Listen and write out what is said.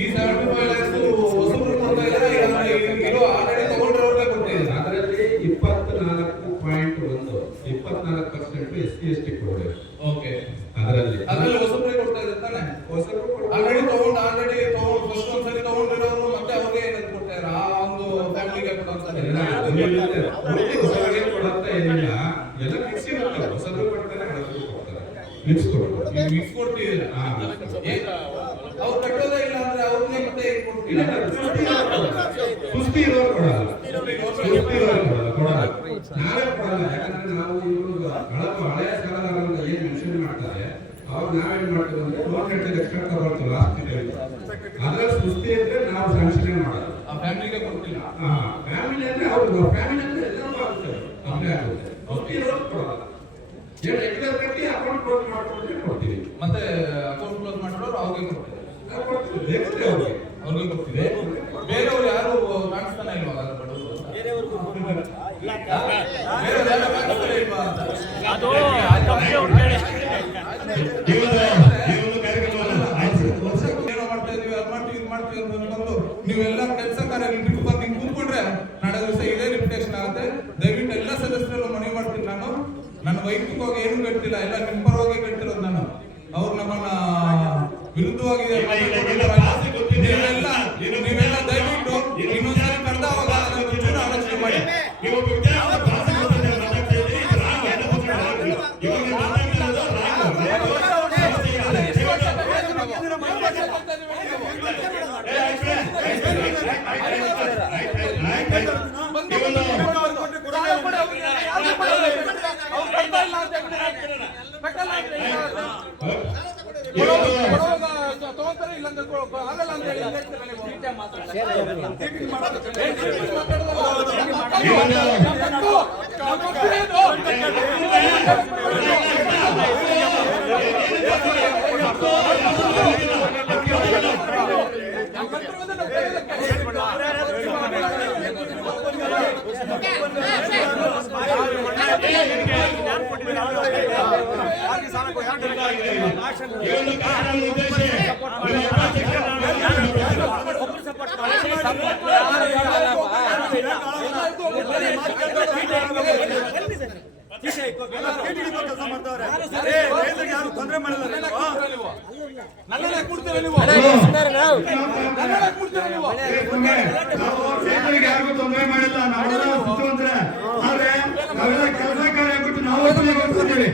ಈ 75 lakhs ಹೊಸಬ್ರು ಕೊಡ್ತಾ ಇದ್ದಾರೆ, ಇದು ಆಲ್ರೆಡಿ ತಗೊಂಡಿರೋರ್ಗೆ ಕೊಡ್ತಿದ್ದಾರೆ. ಅದರಲ್ಲಿ 24.1 24% SC/ST ಕೊಡಬೇಕು. ಓಕೆ, ಅದರಲ್ಲಿ ಹೊಸಬ್ರೆ ಕೊಡ್ತಾ ಇದ್ದಾರೆ ತಾನೆ. ಹೊಸಬ್ರು ಆಲ್ರೆಡಿ ತಗೊಂಡು ಫಸ್ಟ್ ಒಂದ್ಸರಿ ತಗೊಂಡಿರೋರು ಮತ್ತೆ ಅವ್ರಿಗೆ ಏನಂತ ಕೊಡ್ತಾರೆ, ಆ ಒಂದು ಫ್ಯಾಮಿಲಿಗೆ ಕೊಡ್ತಾರೆ. ಹೊಸಬರಿಗೆ ಕೊಡುತ್ತಾ ಏನಿಲ್ಲ, ಎಲ್ಲ ಮಿಕ್ಸ್ ಇರುತ್ತೆ. ಹೊಸಬ್ರು ಕೊಡ್ತಾರೆ, ಹಳಬ್ರು ಕೊಡ್ತಾರೆ, ಮಿಕ್ಸ್ ಕೊಡ್ತಾರೆ. ಮಿಕ್ಸ್ ಕೊಡ್ತಿದ್ದೀರಾ? ಅವ್ರು ಕಟ್ಟೋದೇ ಇಲ್ಲ ಅಂದ್ರೆ ಅವ್ರಿಗೆ ಮತ್ತೆ ಹೇಗೆ ಕೊಡ್ತೀರಾ? ಸುಸ್ತಿ ಇರೋರು ಕೊಡಲ್ಲ, ನಾವೇ ಕೊಡಲ್ಲ. ಯಾಕಂದ್ರೆ ನಾವು ಇವರು ಹಳೆಯ ಸಾಲಗಾರರನ್ನ ಏನ್ ಮೆನ್ಷನ್ ಮಾಡ್ತಾರೆ, ಅವ್ರು ನಾವೇನ್ ಮಾಡ್ತೀವಿ ಅಂದ್ರೆ ಲೋನ್ ಕಟ್ಟಿದ ಎಕ್ಸ್ಟ್ರಾ ತಗೊಳ್ತೀವಿ ಲಾಸ್ಟ್ ಟೈಮ್. ಅದ್ರಲ್ಲಿ ಸುಸ್ತಿ ಇದ್ರೆ ನಾವು ಸ್ಯಾಂಕ್ಷನ್ ಮಾಡೋದು, ಆ ಫ್ಯಾಮಿಲಿಗೆ ಕೊಡ್ತಿಲ್ಲ. ಫ್ಯಾಮಿಲಿ ಅಂದ್ರೆ ಅವ್ರು ಫ್ಯಾಮಿಲಿ ಅಂದ್ರೆ ಎಲ್ಲರೂ ಆಗ್ತದೆ, ಅಪ್ಲೈ ಆಗುತ್ತೆ. ಸುಸ್ತಿ ಇರೋರು ಕೊಡಲ್ಲ. ಏನು ಎಕ್ಸ್ಟ್ರಾ ಕಟ್ಟಿ ಅಕೌಂಟ್ ಕ್ಲೋಸ್ ಮಾಡ್ಕೊಂಡ್ರೆ ಕೊಡ್ತೀವಿ. ಮತ್ತೆ ಅಕೌಂಟ್ ಕ್ಲೋಸ್ ಮಾಡಿರೋರು ಅವ್ರಿಗೆ ಕೊಡ್ತೀವಿ, ಅವ್ರಿಗೆ ಕೊಡ್ತೀವಿ. ಬೇರೆಯವ್ರು ಯಾರು ಕಾಣಿಸ್ತಾನೆ ಇಲ್ವಾ? ಬೇರೆಯವ್ರು ಯಾರು ಕಾಣಿಸ್ತಾನೆ ಇಲ್ವಾ ಅಂತ ಏನೋ ಮಾಡ್ತಾ ಇದೀವಿ, ಅದು ಮಾಡ್ತೀವಿ, ಇದು ಮಾಡ್ತೀವಿ ಅಂತ ಅನ್ಕೊಂಡು ನೀವೆಲ್ಲ ಕೆಲಸ ಕಾರ್ಯ ನಿಮ್ಗೆ ಬಂದು ಹಿಂಗೆ ಕೂತ್ಕೊಂಡ್ರೆ ನಾಳೆ ದಿವಸ ಇದೇ ರಿಪಿಟೇಷನ್ ಆಗುತ್ತೆ. ದಯವಿಟ್ಟು ಎಲ್ಲ ಸದಸ್ಯರಲ್ಲೂ ಮನವಿ ಮಾಡ್ತೀನಿ, ನಾನು ನನ್ನ ವೈಯಕ್ತಿಕವಾಗಿ ಏನು ಕೇಳ್ತಿಲ್ಲ, ಎಲ್ಲ ನಿಮ್ಮ ಪರವಾಗಿ ಕೇಳ್ತಿರೋದು ನಾನು. ಅವ್ರು ನಮ್ಮನ್ನ ವಿರುದ್ಧವಾಗಿ ನೀವೆಲ್ಲ ದಯವಿಟ್ಟು ಇನ್ನೊಂದ್ಸರಿ ಕರೆದವಾಗ ಚೂರು ಆಲೋಚನೆ ಮಾಡಿ. ತಗೊಂತಾರೆ ಇಲ್ಲ ಆಗಲ್ಲ ಅಂತ ಹೇಳಿ ತೊಂದರೆ ಮಾಡಿದ್ರೆ ತೊಂದರೆ ಮಾಡಿಲ್ಲ. ಆದ್ರೆ ನಾವೆಲ್ಲ ಕೆಲಸ ಕಾರ್ಯ ಬಿಟ್ಟು ನಾವು ಕೊಡ್ತೀವಿ.